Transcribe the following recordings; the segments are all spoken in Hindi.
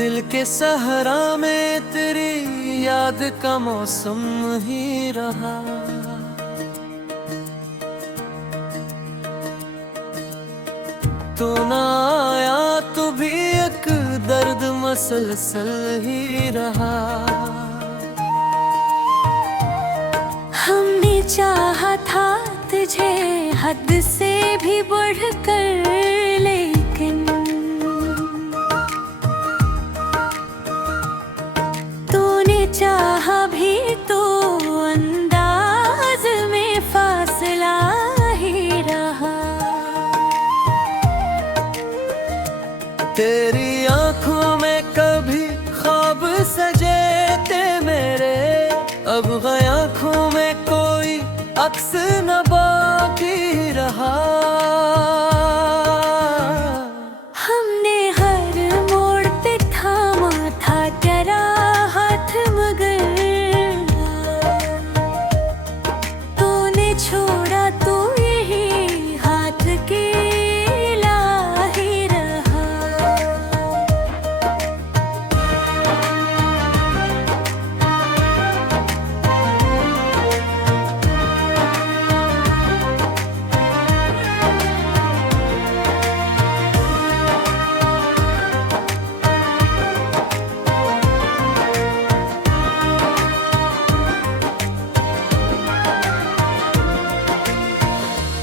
दिल के सहरा में तेरी याद का मौसम ही रहा। तू ना आया तो भी एक दर्द मसलसल ही रहा। हमने चाहा था तुझे हद से भी बढ़कर, लेकिन तूने चाहा भी तो अंदाज में फासला ही रहा। तेरी आंखों में कभी ख्वाब सजे थे मेरे, अब गए आंखों में कोई अक्स न बाकी रहा। हमने हर मोड़ पे थामा था तेरा हाथ, मगर तूने छोड़ा तो यही हाथ के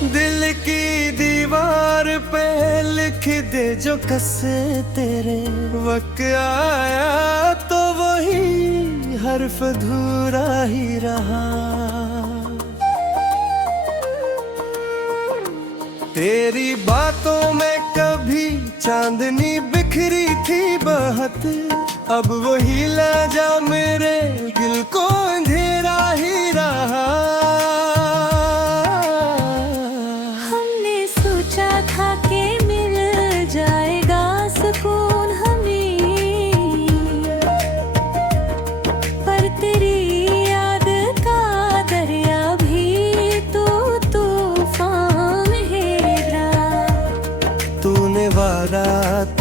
दिल की दीवार पे लिख दे जो कसे तेरे, वक्त आया तो वही हर्फ अधूरा ही रहा। तेरी बातों में कभी चांदनी बिखरी थी बहत, अब वही लहजा मेरे दिल को अंधेरा ही रहा। था के मिल जाएगा सुकून हमें, पर तेरी याद का दरिया भी तो तूफान हेरा। तूने वादा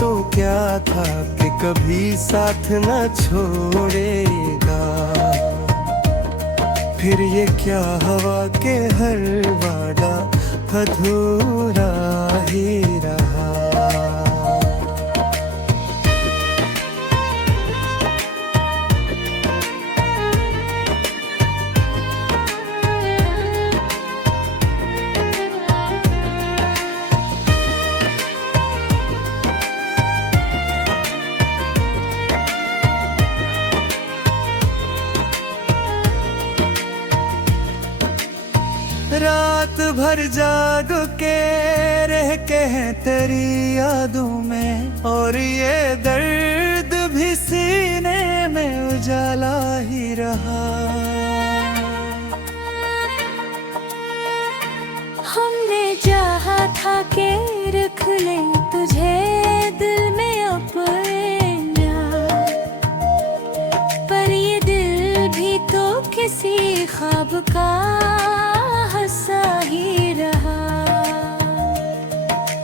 तो क्या था कि कभी साथ न छोड़ेगा, फिर ये क्या हवा के हर वादा अधूरा ही रहा। रात भर जाग के रह के हैं तेरी यादों में, और ये दर्द भी सीने में उजाला ही रहा। हमने चाहा था कि रख ले तुझे दिल में अपना, पर ये दिल भी तो किसी ख्वाब का हिस्सा ही रहा।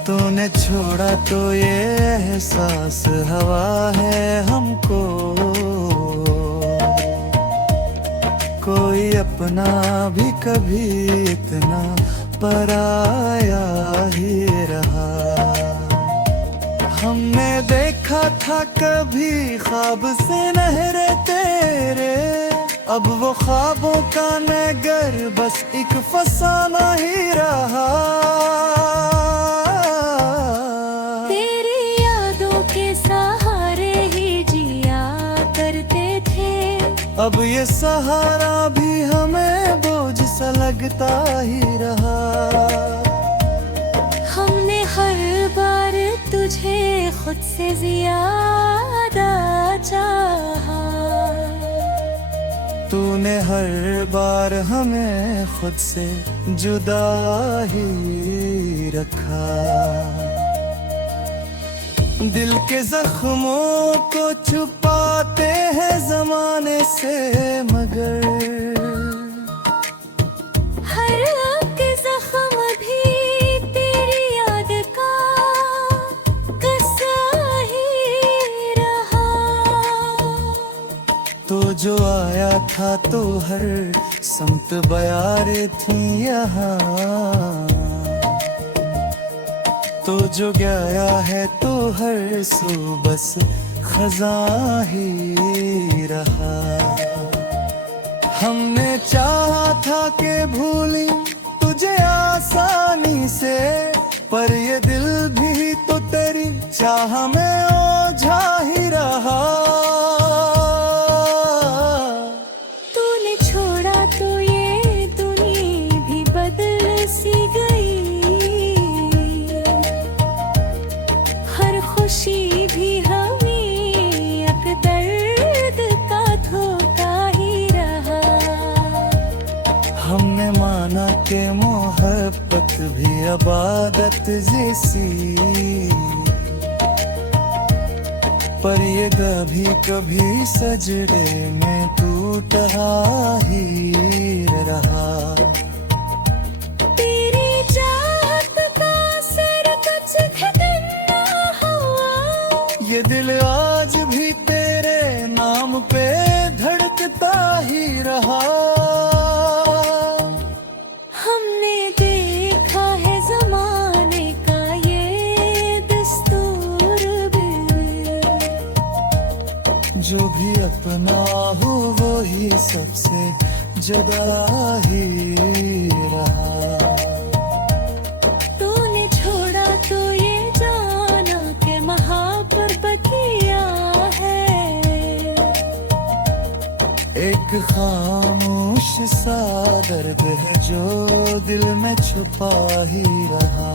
तूने छोड़ा तो ये एहसास हवा है हमको, कोई अपना भी कभी इतना पराया ही रहा। हमने देखा था कभी ख्वाब से नहरे तेरे, अब वो ख्वाबों का नगर बस एक फसाना ही रहा। तेरी यादों के सहारे ही जिया करते थे, अब ये सहारा भी हमें बोझ सा लगता ही रहा। हमने हर बार तुझे खुद से ज्यादा चाहा, तूने हर बार हमें खुद से जुदा ही रखा। दिल के जख्मों को छुपाते हैं जमाने से, मगर हर एक जख्म भी तेरी याद का किस्सा ही रहा। था तो हर समत बयारे थी यहाँ, तो जो गया है तो हर सू बस खजा ही रहा। हमने चाहा था कि भूली तुझे आसानी से, पर ये दिल भी तो तेरी चाह में ओझा ही रहा। तूने छोड़ा तो ये दुनिया भी बदल सी गई, हर खुशी भी हमें एक दर्द का धोखा ही रहा। हमने माना कि मोहब्बत भी इबादत जैसी, पर ये कभी कभी सजदे में टूटा ही रहा। तेरी चाहत का असर कुछ दिन ना हुआ, ये दिल आज भी तेरे नाम पे धड़कता ही रहा। हमने देखा है जमाने का ये दस्तूर भी, जो भी अपना हो वो ही सबसे जुदा ही रहा। तूने छोड़ा तो ये जाना कि मोहब्बत किया है, एक खामोश सा दर्द है जो दिल में छुपा ही रहा।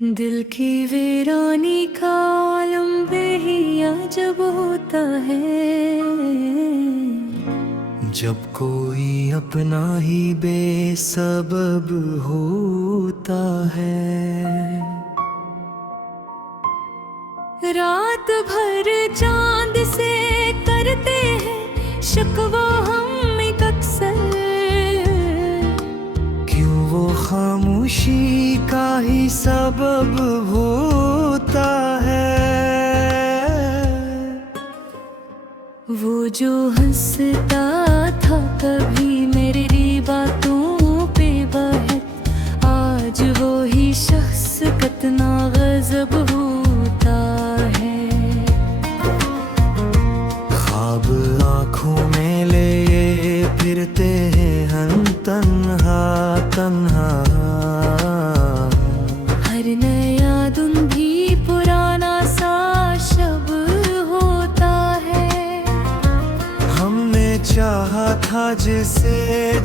दिल की वीरानी का आलम बेहिया जब होता है, जब कोई अपना ही बेसबब होता है। रात भर चांद से करते हैं शिकवा हम एक अक्सर, क्यों वो खामोशी का ही सबब होता है। वो जो हंसता था कभी मेरी बातों पे बहक, आज वो ही शख्स कितना गजब होता है। ख्वाब आँखों में ले फिरते हैं हम तन्हा तन्हा, हर नया दिन भी पुराना सा शब होता है। हमने चाहा था जिसे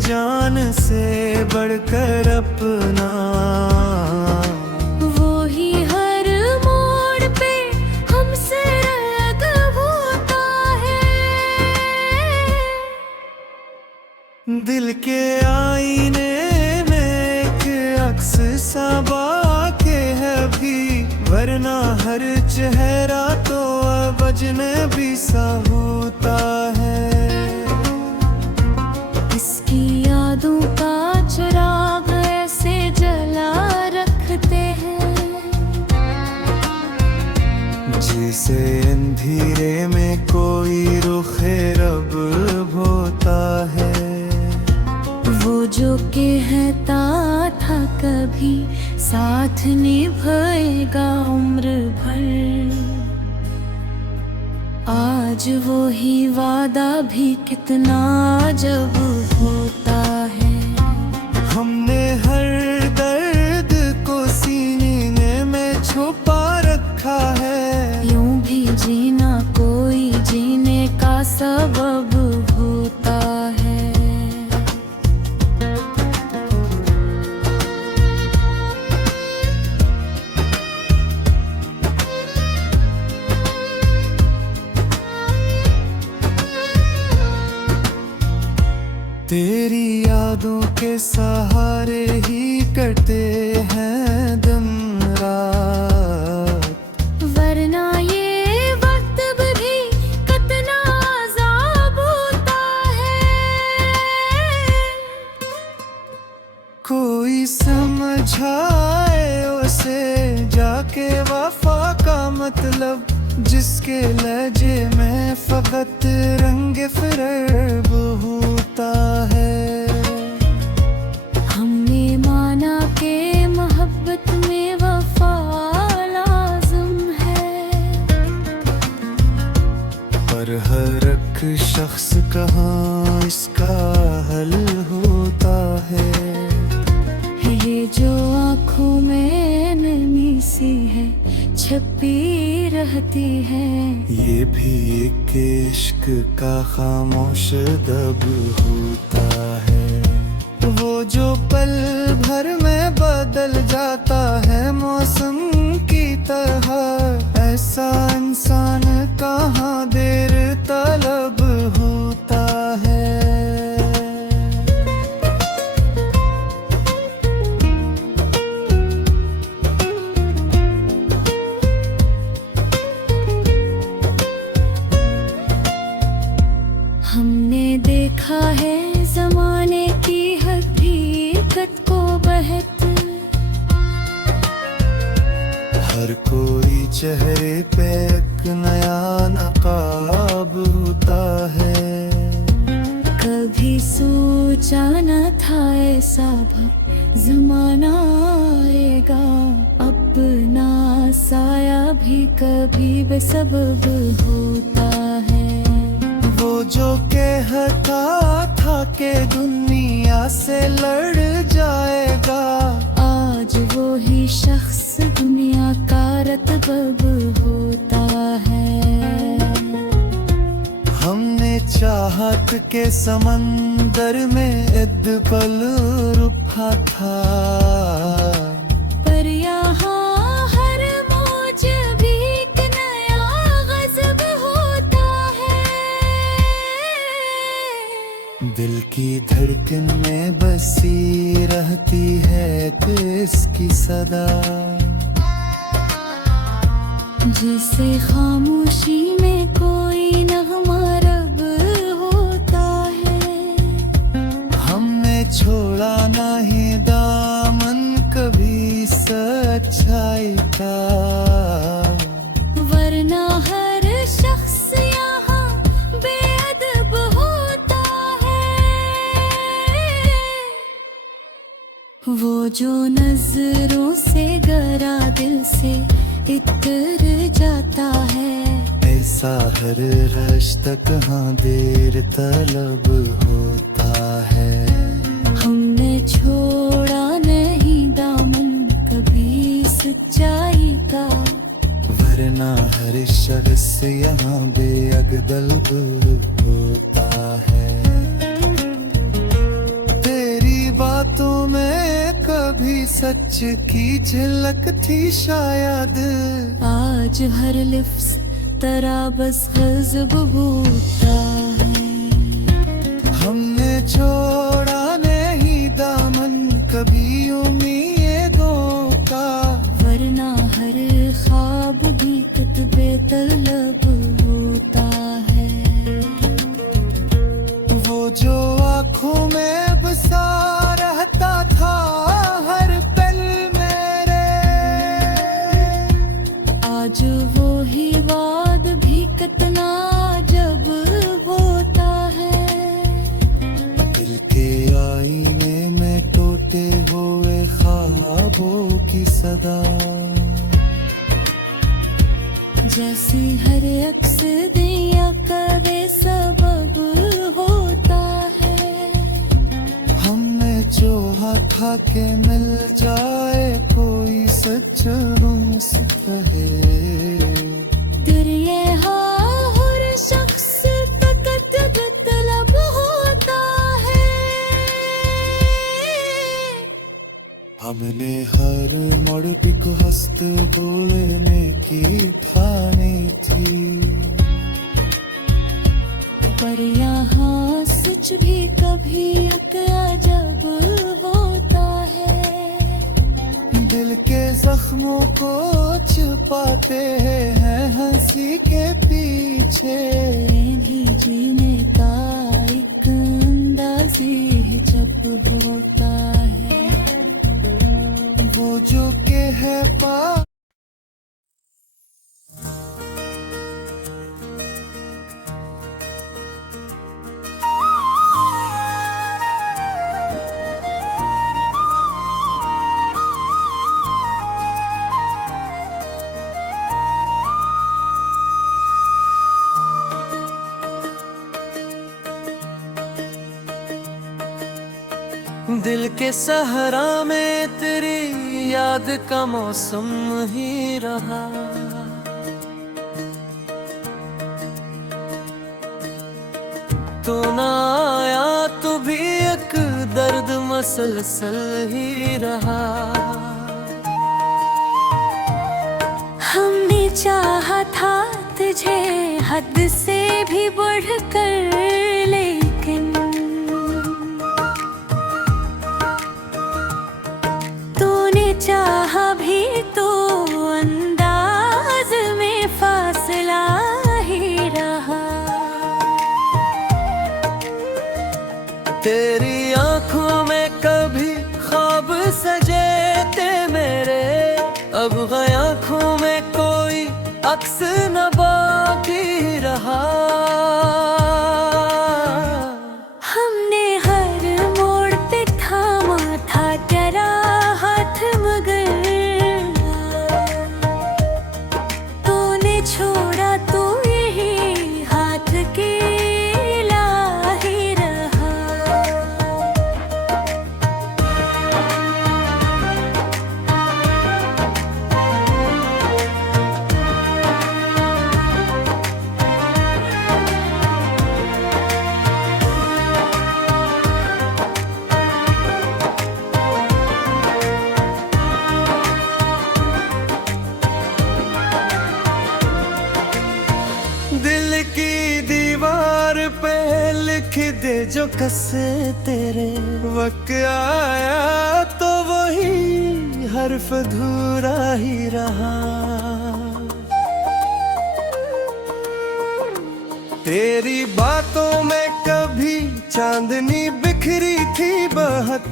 जान से बढ़कर अपना, वो ही हर मोड़ पे हमसे अलग होता है। दिल के आईने में एक अक्स सा बाके है भी, वरना हर चेहरा तो अब अजनबी सा होता है। इसकी यादों का चिराग ऐसे जला रखते हैं, जिसे अंधेरे में कोई रुखे रब होता है। वो जो कहता था कभी साथ निभाएगा उम्र भर, आज वो ही वादा भी कितना जब होता है। हमने हर दर्द को सीने में छुपा रखा है, यूं भी जीना कोई जीने का सबब होता है। तेरी यादों के सहारे ही करते हैं मतलब जिसके लहजे में फकत रंग फिरब होता है। हमने माना के मोहब्बत में वफा लाज़िम है, पर हर एक शख्स कहाँ इसका हल होता है। ये जो आँखों में नमी सी है छपी रहती है, ये भी एक इश्क का खामोश दब होता है। वो जो पल भर में बदल जाता है मौसम की तरह, ऐसा इंसान कहाँ देर तलब होता है। हमने देखा है जमाने की हकीकत को बहत, हर कोई चेहरे पे एक नया नकाब होता है। कभी सोचा न था ऐसा जमाना आएगा, अपना साया भी कभी बेसबब होता है। वो जो कहता था कि दुनिया से लड़ जाएगा, आज वो ही शख्स दुनिया का रतबब होता है। हमने चाहत के समंदर में इद पल रुका था, पर यहाँ हर मौज भी एक नया गज़ब होता है। दिल की धड़कन में बसी रहती है किसकी सदा, जैसे खामोशी में कोई नगमा रब होता है। हमने छोड़ा नहीं दामन कभी सच्चाई का, वरना हर शख्स यहाँ बेअदब होता है। वो जो नजरों से गरा दिल से इतर जाता है, ऐसा हर रास्ता कहाँ देर तलब होता है। हमने छोड़ा नहीं दामन कभी सच्चाई का, वरना हर शख्स यहाँ बेअदब होता है। तेरी बातों में कभी सच की झलक थी शायद, आज हर लिफ्ज़ तेरा बस गज़ब होता है। हमने छोड़ा नहीं दामन कभी उम्मीदों का, वरना हर ख्वाब भी कुतबे तलब होता है। वो जो आँखों में बसा रहता था हर पल मेरे, आज वो ही बाद भी कितना जब होता है। दिल के आईने में टूटे हुए ख्वाबों की सदा, जैसी हर अक्स दिया का बेसबब होता है। हमने चाहा था कि मिल जाए कोई सच हमसे कहे, दुर्ये हर शख्स फकत तलब होता है। हमने हर मोड़ पे को हंसते बोलने की ठानी थी, पर यहाँ सच भी कभी एक अजब होता है। दिल के जख्मों को छुपाते हैं हंसी के पीछे, इन्हीं जीने का एक अंदाज़ी जब होता है। वो जो के है पा दिल के सहरा में तेरी याद का मौसम ही रहा। तू ना आया तो भी एक दर्द मसलसल ही रहा। हमने चाहा था तुझे हद से भी बढ़कर, लेकिन तूने चाहा भी तो अंदाज में फासला ही रहा। तेरी आंखों में कभी ख्वाब सजे थे मेरे, अब गए आंखों में कोई अक्स न बाकी रहा। हमने हर मोड़ पे थामा था तेरा हाथ, मगर तूने छोड़ा तो यही हाथ गीला ही रहा। दिल की दीवार पे लिख दे जो कसे तेरे, वक्त आया तो वही हर्फ अधूरा ही रहा। तेरी बातों में कभी चांदनी बिखरी थी बहत,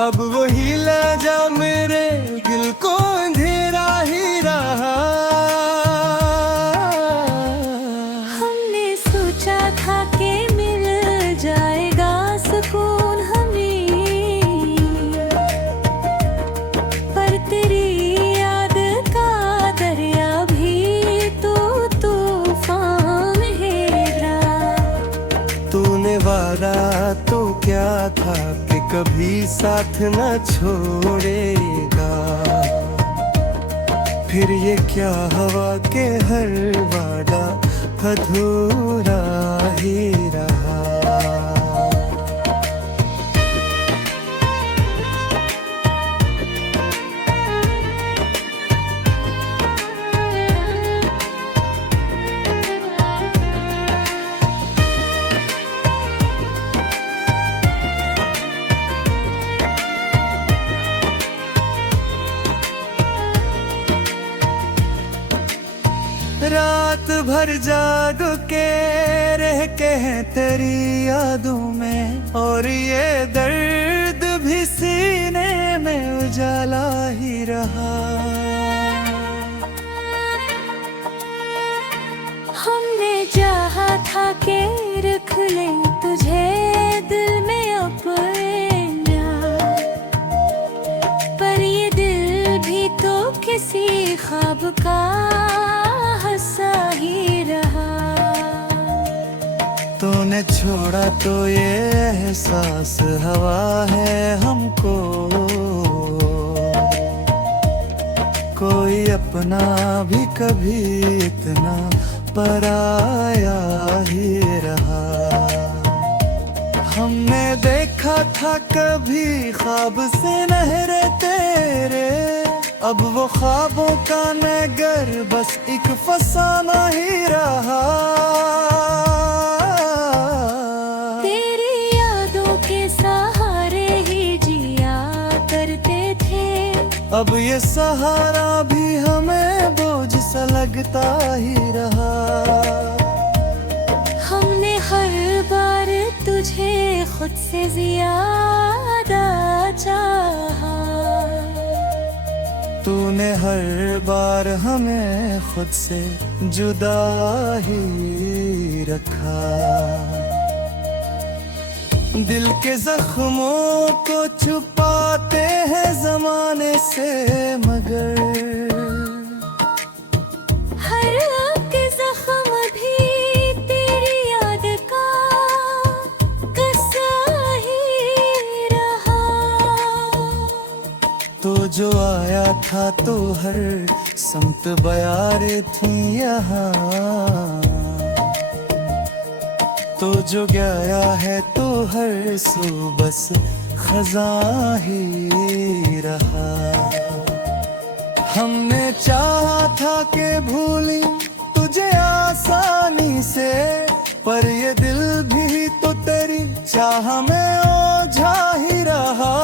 अब वही लहजा मेरे दिल को अंधेरा ही रहा। था कि मिल जाएगा सुकून हमें, पर तेरी याद का दरिया भी तो तूफान हेरा। तूने वादा तो क्या था कि कभी साथ न छोड़ेगा, फिर ये क्या हवा के हर वादा अधूरा ही रहा। रात भर जाग के रह के हैं तेरी यादों में, और ये दर्द भी सीने में उजाला ही रहा। हमने चाहा था कि रख ले तुझे दिल में अपना, पर ये दिल भी तो किसी ख्वाब का हिस्सा ही रहा। तूने छोड़ा तो ये एहसास हवा है हमको, कोई अपना भी कभी इतना पराया ही रहा। हमने देखा था कभी ख्वाब से नहरे तेरे, अब वो ख्वाबों का नगर बस एक फसाना ही रहा। तेरी यादों के सहारे ही जिया करते थे, अब ये सहारा भी हमें बोझ सा लगता ही रहा। हमने हर बार तुझे खुद से ज्यादा चाहा, तूने हर बार हमें खुद से जुदा ही रखा। दिल के जख्मों को छुपाते हैं जमाने से, मगर हर के जख्म भी तेरी याद का किस्सा ही रहा। देखा तो हर समत बयारे थी यहाँ, तो जो गया है तो हर सू बस खजा ही रहा। हमने चाहा था कि भूली तुझे आसानी से, पर ये दिल भी तो तेरी चाह में ओझा ही रहा।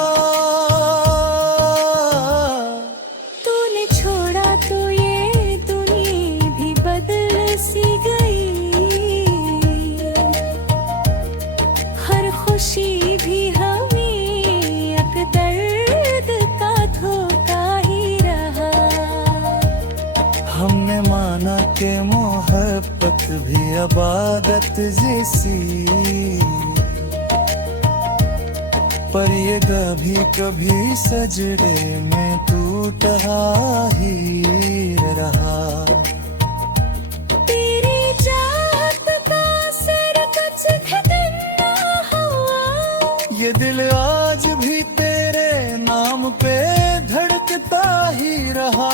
तूने छोड़ा तो ये दुनिया भी बदल सी गई, हर खुशी भी हमें एक दर्द का धोखा ही रहा। हमने माना कि मोहब्बत भी इबादत जैसी, पर ये कभी कभी सजदे में टूटा ही रहा। तेरी चाहत का असर कुछ ठिकाना हुआ, ये दिल आज भी तेरे नाम पे धड़कता ही रहा।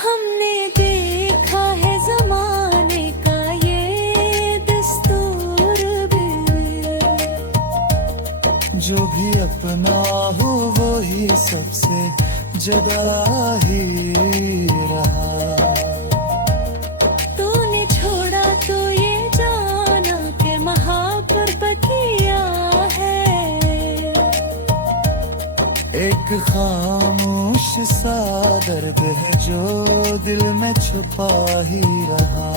हमने देखा है जमाने का ये दस्तूर भी, जो भी अपना हो वो ही सबसे जुदा ही रहा। तूने छोड़ा तो ये जाना कि मोहब्बत किया है, एक खामोश सा दर्द है जो दिल में छुपा ही रहा।